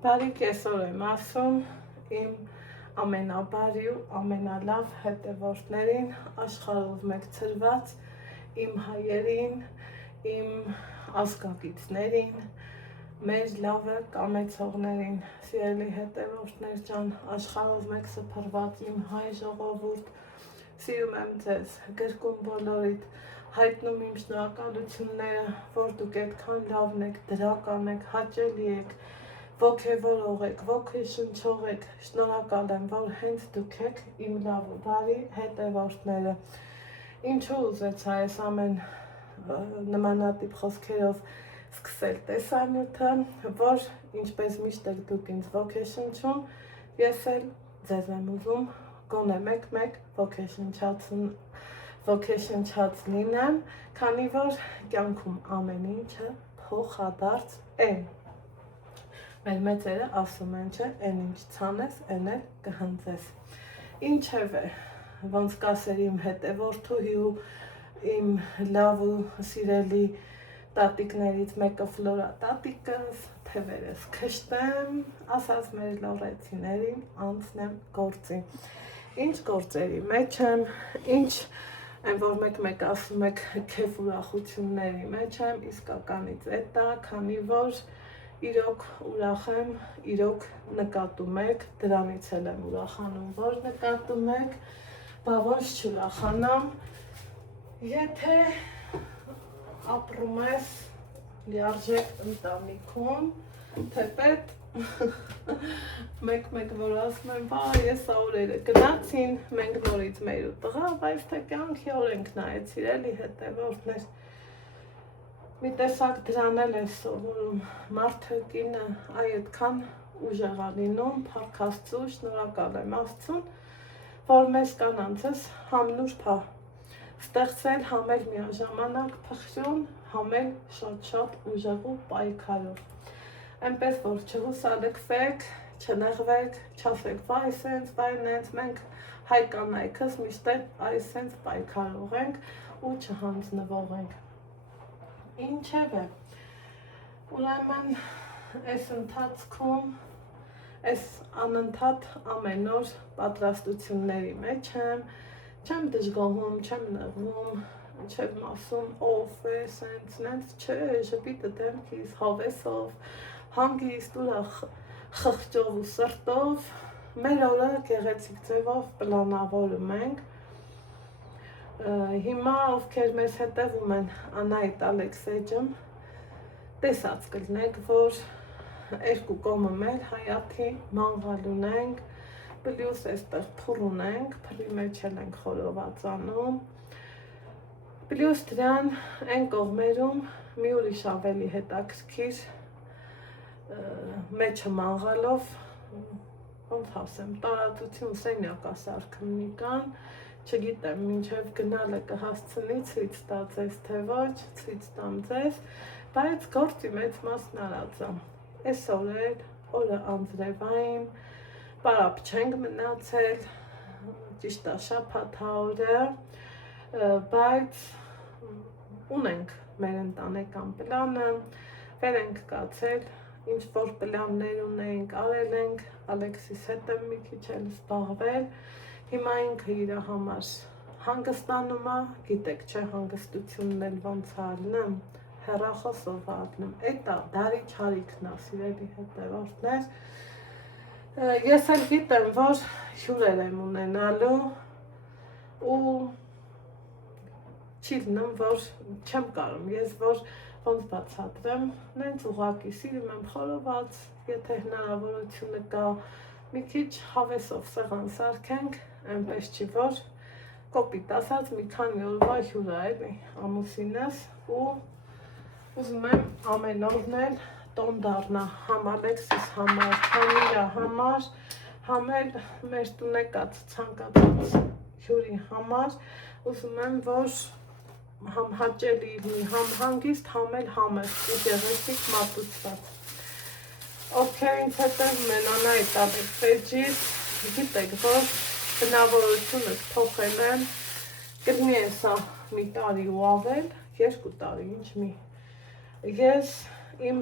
Բարի կեսօր եմ ասում իմ ամենաբարի ու ամենալավ հետևորդներին, աշխարհով մեկ ցրված իմ հայերին, իմ ազգագիցներին, մեր լավը կամեցողներին, սիրելի հետևորդներ ջան, աշխարհով մեկ սփռված իմ հայ ժողովուրդ, սիրում եմ ձեզ, գրկում բոլորիդ, հայտնում իմ շնորհակալությունները, որ դուք այդքան լավն եք, դրական եք, հաճելի եք, ոգևորող եք, ոգեշնչող եք, շնորհակալ եմ, որ հենց դուք եք իմ լավ ու բարի հետևորդները։ Ինչու ուզեցա այս ամեն նմանատիպ խոսքերով սկսել տեսանյութը, որ ինչպես միշտ եք դուք ինձ ոգեշնչում, ես էլ ձեզ եմ ուզում գոնե մեկ ոգեշնչած լինեմ, քանի որ կյանքում ամեն ինչը փոխադարձ է։ Մեր մեծերը ասում են, չէ, այն ինչ ցանես, այն էլ կհնձես։ Ինչևէ, ոնց կասեր իմ հետևորդուհի ու իմ լավ ու սիրելի տատիկներից մեկը Ֆլորա տատիկս, թևերս քշտեմ, ասած մեր լոռեցիներին անցնեմ գործի։ Ինչ գործերի մեջ եմ, ինչ այն որ մեկ ասում եք քեֆ ուրախությունների մեջ եմ, իսկականից էդ է, քանի որ իրոք ուրախ եմ, իրոք նկատում եք, դրանից էլ եմ ուրախանում, որ նկատում եք, բա ոնց չուրախանամ, եթե ապրում ես լիարժեք ընտանիքում, թեպետ մեկ որ ասում եմ, բա ես օրերը գնացին, մենք նորից մեր ու տղա, բայց թե կյանքի օրենքն է, սիրելի հետևորդներ, մի տեսակ դրան էլ է սովորում, մարդը կինը այդքան ուժեղ է լինում, փառք Աստծո, շնորհակալ եմ Աստծուն, որ մեզ կանանցս համնուրբ է ստեղծել համ էլ միաժամանակ փխրուն, համ էլ շատ ուժեղ ու պայքարով։ Այնպես որ չհուսալքվեք, չնեղվեք, չասեք վայ սենց, վայ նենց, մենք հայ կանայքս միշտ այս սենց պայքարող ենք ու չհանձնվող ենք։ Ինչևէ, ուրեմն այս ընթացքում, այս անընդհատ ամեն օր պատրաստությունների մեջ եմ, չեմ դժգոհում, չեմ նեղվում, չեմ ասում ով է, սենց, նենց, չէ, ժպիտը դեմքիս, հավեսով, հանգիստ, ուրախ, խղճով ու սրտով, մեր օրը գեղեցիկ ձևով պլանավորում ենք։ Հիմա ովքեր մեզ հետևում են Անահիտ Ալեքսեջում, տեսած կլինեք, որ երկու կողմը մեր հայաթի մանղալ ունենք, պլյուս այստեղ փուռ ունենք, փռի մեջ էլ ենք խորովածանում, պլյուս դրան այն կողմերում մի ուրիշ ավելի հետաքրքիր մեջը մանղալով, ոնց ասեմ, տարածություն սենյակասարքն մի կան, չգիտեմ, մինչև գնալը կհասցնի ցույց տա ձեզ, թե ոչ, ցույց տամ ձեզ, բայց գործի մեծ մասն արած է։ Այսօր էլ օրը անձրևային, պարապ չենք մնացել, ճիշտ է շաբաթա օրը, բայց ունենք մեր ընտանեկան պլանը, վեր ենք կացել, ինչ որ պլաններ ունենք, արել ենք, Ալեքսիս հետ եմ մի քիչ էլ զբաղվել, հիմա ինքը իր համար հանգստանում է, գիտեք չէ հանգստությունն էլ ոնց է ալնում, հեռախոսով է ալնում, էդ է դարի չարիքն է, սիրելի հետևորդներ, ես էլ գիտեմ, որ հյուրեր եմ ունենալու ու չի լինում, որ չեմ կարում, ես որ ոնց բացատրեմ, նենց ուղղակի սիրում եմ խորոված, եթե հնարավորությունը կա, մի քիչ հավեսով սեղան սարքենք, այնպես չի, որ կոպիտ ասած մի քանի օրվա հյուր է էլի ամուսինս ու ուզում եմ ամեն օրն էլ տոն դառնա համ Ալեքսիս համար, համ իրա համար, համ էլ մեր տունեկած ցանկացած հյուրի համար, ուզում եմ, որ համ հաճելի լինի, համ հանգիստ, համ էլ համեղ ու գեղեցիկ մատուցված։ Ովքեր ինձ հետևում են Անահիտ Ալեքսեջից, գիտեք, որ բնավորությունս փոխել եմ, կլինի է սա մի տարի ու ավել, 2 տարի, ինչ մի։ Ես իմ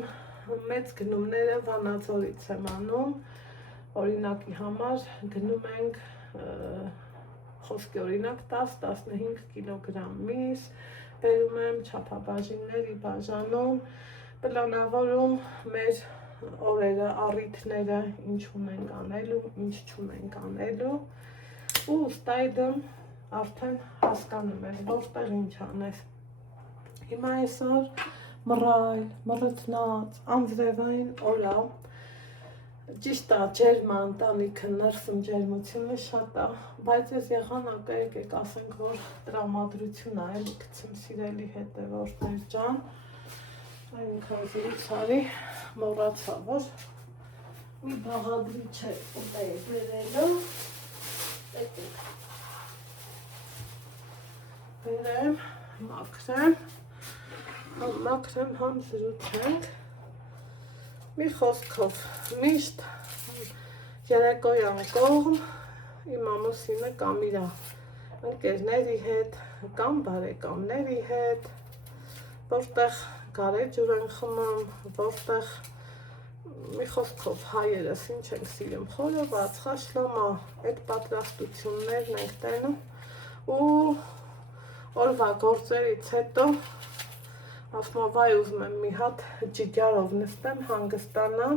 մեծ գնումները Վանաձորից եմ անում, օրինակի համար գնում ենք խոսքի օրինակ 10-15 կիլոգրամ միս, բերում եմ չափաբաժինների բաժանում, պլանավորում մեր օրերը, առիթները, ինչ ունենք անելու, ինչ չունենք անելու ու ստայդում արդեն հասկանում եմ, որտեղ ինչ անել։ Հիմա այսօր մռայլ, մռթնած, անձրևային օր է, ճիշտ է, ջերմ է ընտանիքը, ներսում ջերմությունը շատ է, բայց ես եղանակը եկեք ասենք, որ տրամադրություն է, էլի գցեմ սիրելի հետևորդներ ջան, այնքան զրուցարի մոռացա, որ մի բաղադրիչ է ուտեի բերելու, բերեմ, մաքրեմ, համ զրուցենք, մի խոսքով, միշտ երեկոյան կողմ իմ ամուսինը կամ իր ընկերների հետ, կամ բարեկամների հետ, որտեղ գարեջուր են խմում, որտեղ մի խոսքով հայերս ինչ ենք սիրում, խորոված, խաշլամա, այդ պատրաստություններն ենք տենում ու օրվա գործերից հետո ասում եմ, վայ ուզում եմ մի հատ ջիգարով նստեմ, հանգստանամ,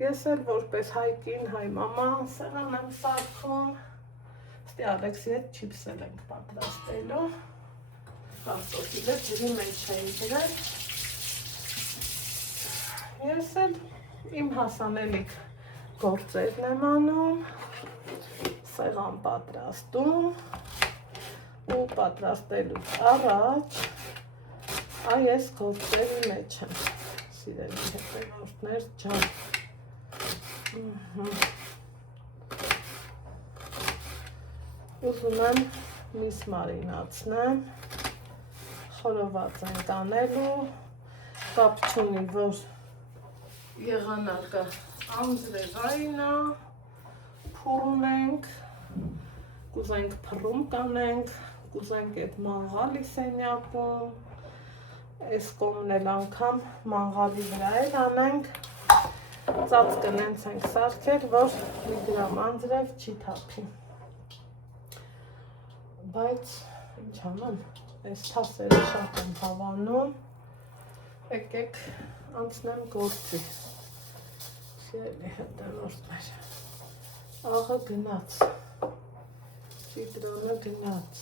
ես էլ որպես հայ կին, հայ մամա սեղան եմ սարքում, ստի Ալեքսի հետ չիպսել ենք պատրաստելու, կարտոֆիլը ջրի մեջ էի դրել, ես էլ իմ հասանելիք գործերն եմ անում, սեղան պատրաստում ու պատրաստելուց առաջ այս գործերի մեջ եմ, սիրելի հետևորդներ ջան, ուզում եմ միս մարինացնեմ, խորոված ենք անելու, կապ չունի, որ եղանակը անձրևային է, փուռ ունենք, կուզենք փռում կանենք, կուզենք այդ մանգալի սենյակում, այս կողմն էլ անգամ մանգալի վրա էլ անենք, ծածկն հենց ենք սարքել, որ մի գրամ անձրև չի թափի, բայց ինչ անեմ, այս թասերը շատ եմ հավանում, եկեք անցնեմ գործի, սիրելի հետևորդներ, աղը գնաց, ճիտրոնը գնաց,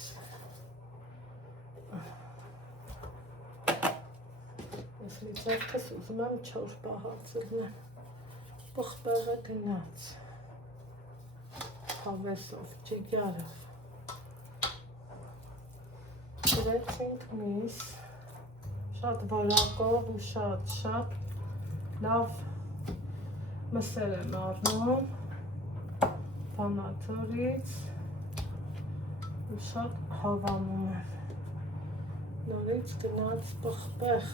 ես լիցարկս ուզում եմ 4 պահածելնեմ, պղպեղը գնաց, հավեսով, ջիգարով, գրեցինք միս, շատ որակով ու շատ լավ մսեր եմ առնում Վանաձորից ու շատ հավանում եմ, նորից գնաց պղպեղ,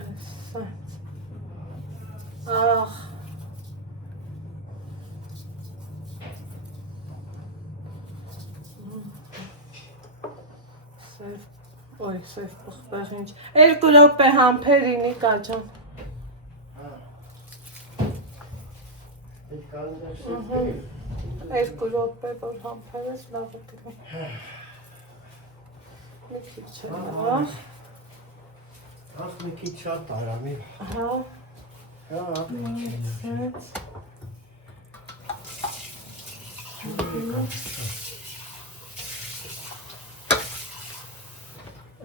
այսպես, աղ, սև պղպեղ ինչ, 2 րոպե համբերի Նիկա ջան, 2 րոպե որ համբերես լավ է գնում, մի քիչ է լավ, ախ մի քիչ շատ արամի,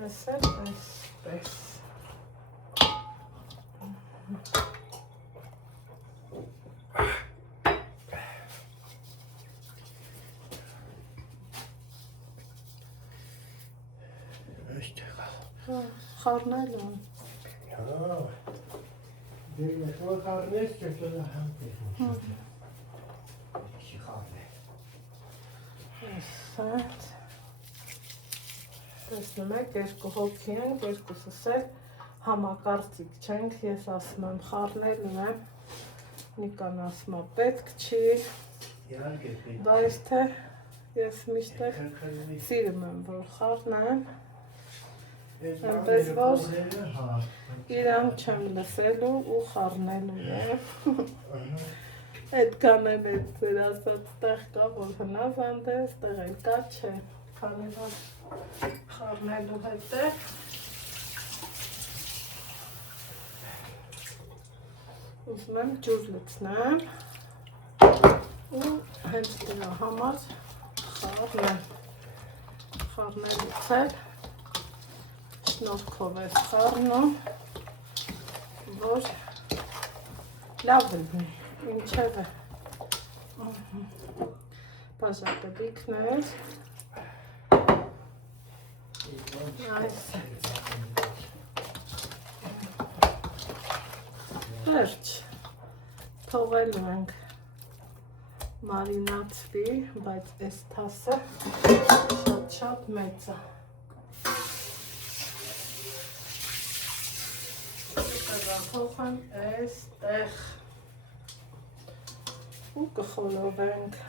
այսպես, խառնել եմ, դեր որ խառնես ճշտը համբեր, չի խառնել, այսպես, տեսնում եք, 2 հոգի ենք, 2-ս էլ համակարծիք չենք, ես ասում եմ խառնելու եմ, Նիկան ասում է պետք չի, բայց թե ես միշտ սիրում եմ, որ խառնեմ, Այնպես որ հա։ իրան չեմ լսելու ու խառնելու եմ։ Այդ կանել այդ ձեր ասած տեղ կա, որ հնազանդ է, ստեղ էլ կա չէ, քանի որ խառնելու հետև ուզում եմ ջուր լցնեմ ու հենց դրա համար խառնեմ, խառնելուց էլ շնորհքով ես խառնում, որ լավ լինի, ինչևէ բաժակելիքներ, այս վերջ թողելու ենք մարինացվի, բայց այս թասը շատ մեծ է։ Թողեմ այստեղ ու կխորովենք։